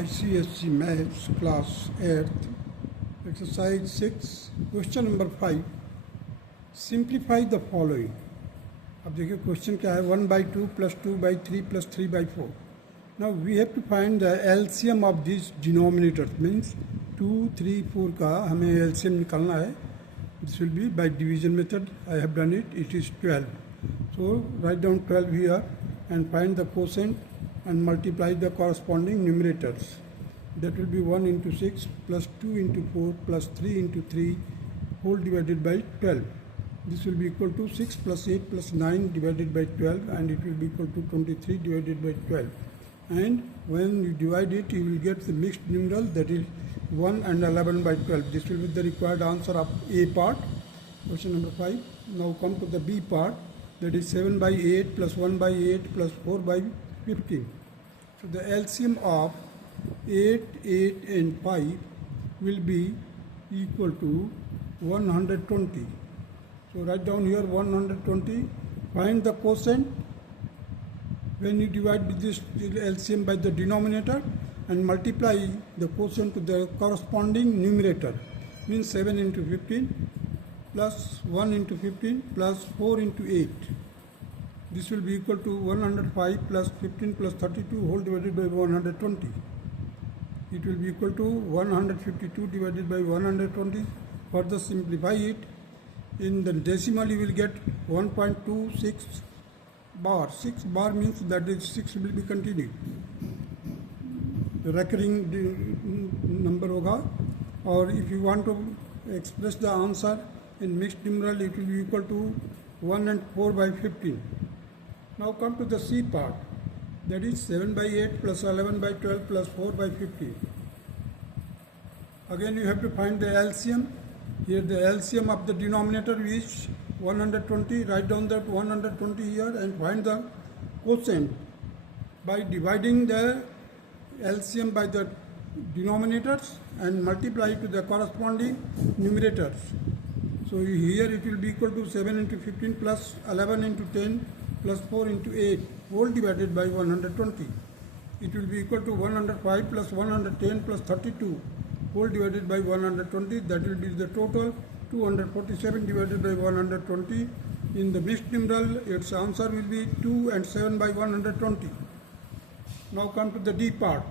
ICSC Maths Class 8th, Exercise 6, Question number 5. Simplify the following. अब देखिए question क्या है, 1/2 + 2/3 + 3/4. Now we have to find the LCM of these denominators, means 2, 3, 4 का हमें LCM निकालना है. This will be by division method. I have done it. It is 12. So write down 12 here and find the quotient and multiply the corresponding numerators. That will be 1 into 6 plus 2 into 4 plus 3 into 3 whole divided by 12. This will be equal to 6 plus 8 plus 9 divided by 12, and it will be equal to 23 divided by 12. And when you divide it, you will get the mixed numeral, that is 1 and 11 by 12. This will be the required answer of A part, question number 5. Now come to the B part, that is 7 by 8 plus 1 by 8 plus 4 by 15. So the LCM of 8, 8 and 5 will be equal to 120. So write down here 120. Find the quotient when you divide this LCM by the denominator and multiply the quotient to the corresponding numerator. Means 7 into 15 plus 1 into 15 plus 4 into 8. This will be equal to 105 plus 15 plus 32 whole divided by 120. It will be equal to 152 divided by 120. Further simplify it. In the decimal you will get 1.26 bar. 6 bar means that is 6 will be continued. The recurring number होगा. और if you want to express the answer in mixed numeral, it will be equal to 1 and 4 by 15. Now come to the C part, that is 7 by 8 plus 11 by 12 plus 4 by 15. Again you have to find the LCM. Here the LCM of the denominator is 120. Write down that 120 here and find the quotient by dividing the LCM by the denominators and multiply to the corresponding numerators. So here it will be equal to 7 into 15 plus 11 into 10 plus 4 into 8 whole divided by 120. It will be equal to 105 plus 110 plus 32 whole divided by 120. That will be the total 247 divided by 120. In the mixed numeral, its answer will be 2 and 7 by 120. Now come to the D part.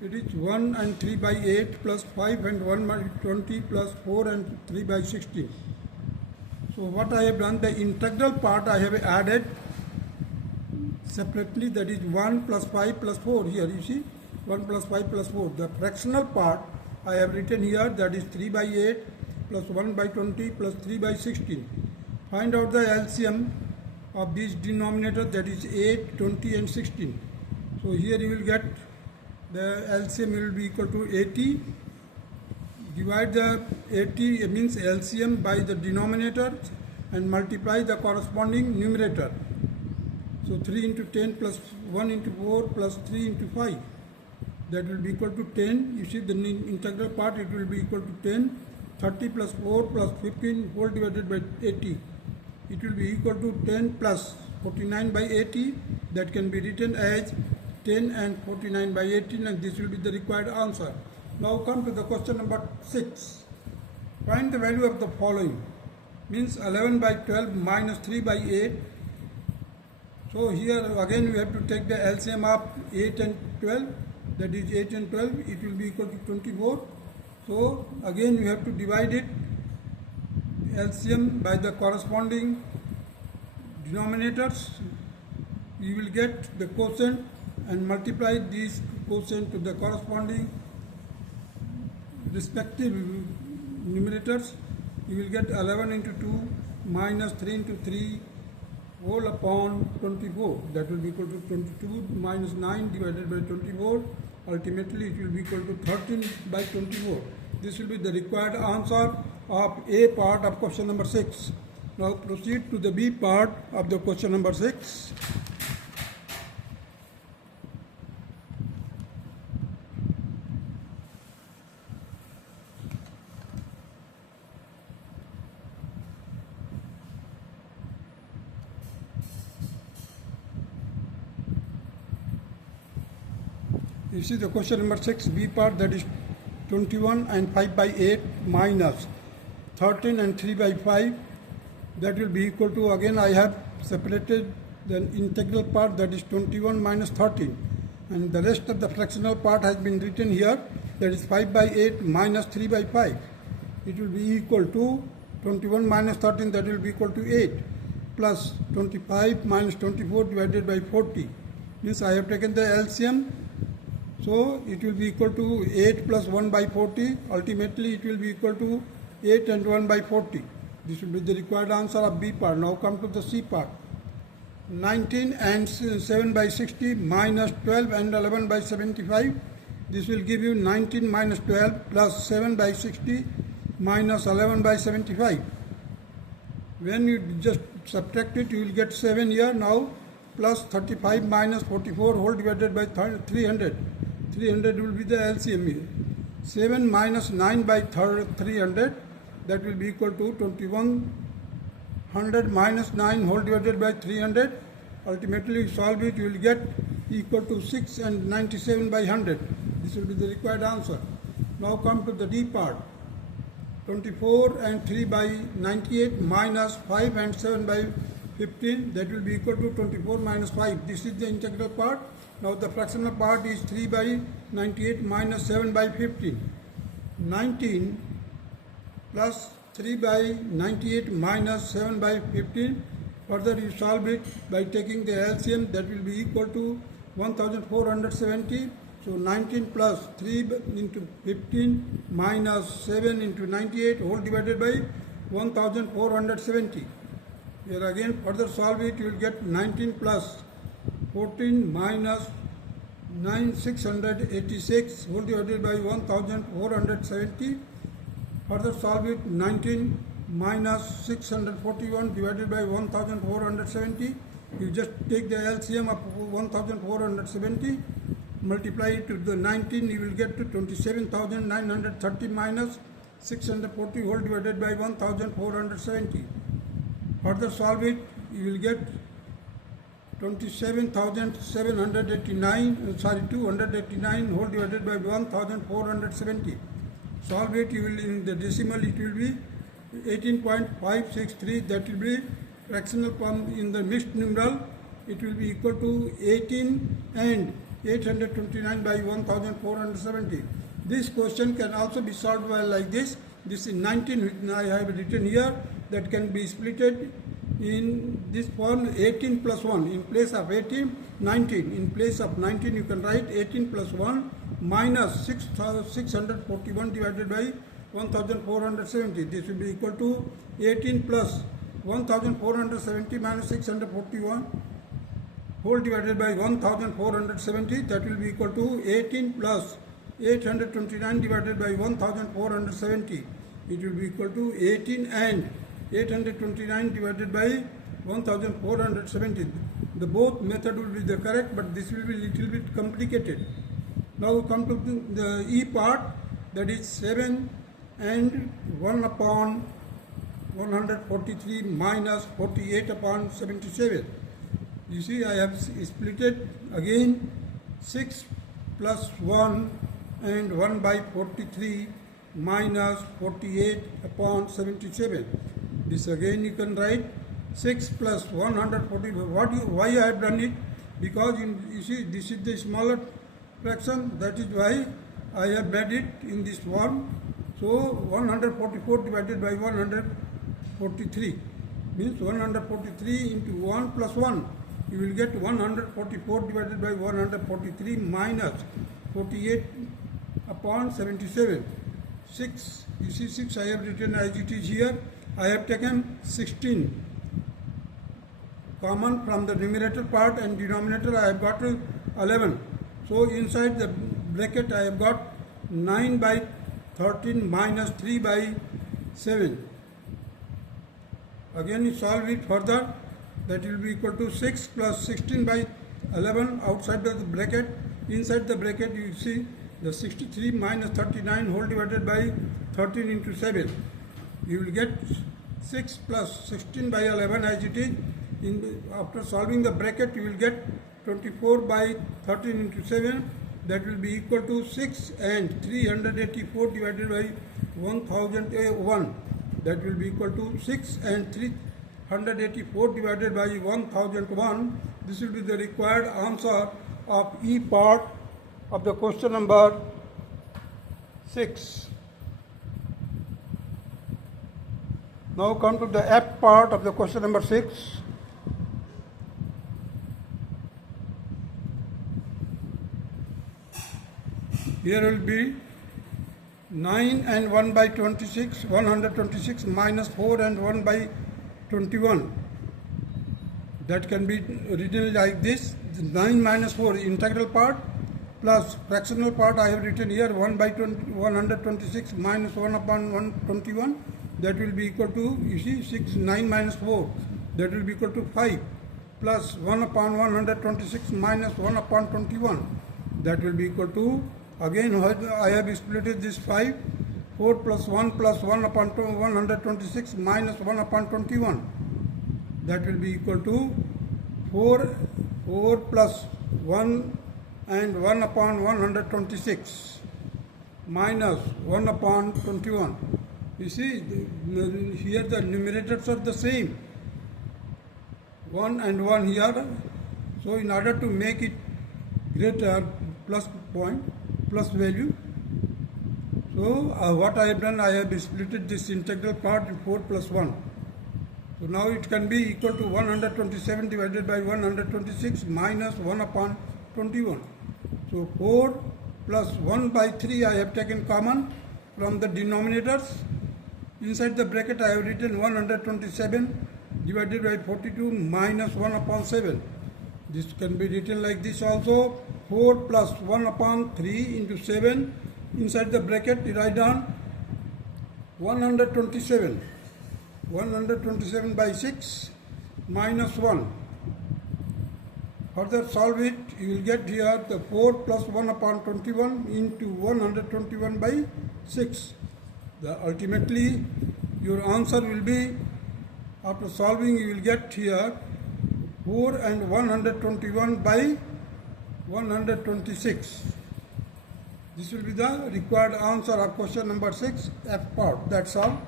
It is 1 and 3 by 8 plus 5 and 1 by 20 plus 4 and 3 by 16. So what I have done, the integral part I have added separately, that is 1 plus 5 plus 4. Here you see 1 plus 5 plus 4. The fractional part I have written here, that is 3 by 8 plus 1 by 20 plus 3 by 16. Find out the LCM of these denominators, that is 8, 20 and 16. So here you will get the LCM will be equal to 80. Divide the 80 means LCM by the denominator and multiply the corresponding numerator. So 3 into 10 plus 1 into 4 plus 3 into 5. That will be equal to 10. You see the integral part, it will be equal to 10. 30 plus 4 plus 15 whole divided by 80. It will be equal to 10 plus 49 by 80. That can be written as 10 and 49 by 18, and this will be the required answer. Now come to the question number 6. Find the value of the following. Means 11 by 12 minus 3 by 8. So here again we have to take the LCM of 8 and 12. That is 8 and 12. It will be equal to 24. So again you have to divide it, LCM, by the corresponding denominators. You will get the quotient and multiply these quotient to the corresponding respective numerators. You will get 11 into 2 minus 3 into 3 whole upon 24. That will be equal to 22 minus 9 divided by 24. Ultimately it will be equal to 13 by 24. This will be the required answer of A part of question number 6. Now proceed to the B part of the question number 6. You see the question number 6, B part, that is 21 and 5 by 8 minus 13 and 3 by 5. That will be equal to, again I have separated the integral part, that is 21 minus 13. And the rest of the fractional part has been written here, that is 5 by 8 minus 3 by 5. It will be equal to 21 minus 13, that will be equal to 8, plus 25 minus 24 divided by 40. Means I have taken the LCM, so it will be equal to 8 plus 1 by 40. Ultimately it will be equal to 8 and 1 by 40. This will be the required answer of B part. Now come to the C part. 19 and 7 by 60 minus 12 and 11 by 75. This will give you 19 minus 12 plus 7 by 60 minus 11 by 75. When you just subtract it, you will get 7 here now, plus 35 minus 44 whole divided by 300. 300 will be the LCM here. 7 minus 9 by 300, that will be equal to 2100 minus 9 whole divided by 300. Ultimately you solve it, you will get equal to 6 and 97 by 100. This will be the required answer. Now come to the D part. 24 and 3 by 98 minus 5 and 7 by 15, that will be equal to 24 minus 5. This is the integral part. Now the fractional part is 3 by 98 minus 7 by 15. 19 plus 3 by 98 minus 7 by 15. Further you solve it by taking the LCM, that will be equal to 1470. So 19 plus 3 into 15 minus 7 into 98 whole divided by 1470. Here again further solve it, you will get 19 plus 14 minus 686 whole divided by 1470. Further solve it, 19 minus 641 divided by 1470. You just take the LCM of 1470. Multiply it to the 19, you will get to 27,930 minus 640 whole divided by 1470. Further solve it, you will get 289 whole divided by 1470. Solve it, you will, in the decimal it will be 18.563, that will be fractional form. In the mixed numeral it will be equal to 18 and 829 by 1470. This question can also be solved by like this. This is 19 I have written here, that can be splitted in this form, 18 plus 1 in place of 18, 19. In place of 19 you can write 18 plus 1 minus 641 divided by 1470. This will be equal to 18 plus 1470 minus 641 whole divided by 1470, that will be equal to 18 plus 829 divided by 1470. It will be equal to 18 and 829 divided by 1470. The both method will be the correct, but this will be little bit complicated. Now we come to the E part, that is 7 and 1 upon 143 minus 48 upon 77. You see, I have split it again, 6 plus 1 and 1 by 43 minus 48 upon 77. This again you can write 6 plus 140. Why I have done it? Because you see, this is the smaller fraction, that is why I have made it in this form. So 144 divided by 143 means 143 into 1 plus 1. You will get 144 divided by 143 minus 48 upon 77. 6, you see 6 I have written as it is here. I have taken 16 common from the numerator part, and denominator I have got 11. So inside the bracket I have got 9 by 13 minus 3 by 7. Again you solve it further, that will be equal to 6 plus 16 by 11 outside the bracket. Inside the bracket you see the 63 minus 39 whole divided by 13 into 7. You will get 6 plus 16 by 11 as it is. After solving the bracket you will get 24 by 13 into 7 that will be equal to 6 and 384 divided by 1001. That will be equal to 6 and 384 divided by 1001. This will be the required answer of E part of the question number 6. Now come to the F part of the question number 6. Here will be 9 and 1 by 26, 126 minus 4 and 1 by 21. That can be written like this: 9 minus 4 integral part plus fractional part. I have written here 1 by 126 minus 1 upon 121. That will be equal to, you see, 6, 9 minus 4. That will be equal to 5 plus 1 upon 126 minus 1 upon 21. That will be equal to, again I have split this 5, 4 plus 1 upon 126 minus 1 upon 21. That will be equal to 4 plus 1 and 1 upon 126 minus 1 upon 21. You see, here the numerators are the same. 1 and 1 here. So in order to make it greater, plus point, plus value. So what I have done, I have split this integral part in 4 plus 1. So now it can be equal to 127 divided by 126 minus 1 upon 21. So 4 plus 1 by 3 I have taken common from the denominators. Inside the bracket I have written 127 divided by 42 minus 1 upon 7. This can be written like this also: 4 plus 1 upon 3 into 7. Inside the bracket write down 127. 127 by 6 minus 1. Further solve it, you will get here the 4 plus 1 upon 21 into 121 by 6. Ultimately, your answer will be, after solving, you will get here 4 and 121 by 126. This will be the required answer of question number 6, F part. That's all.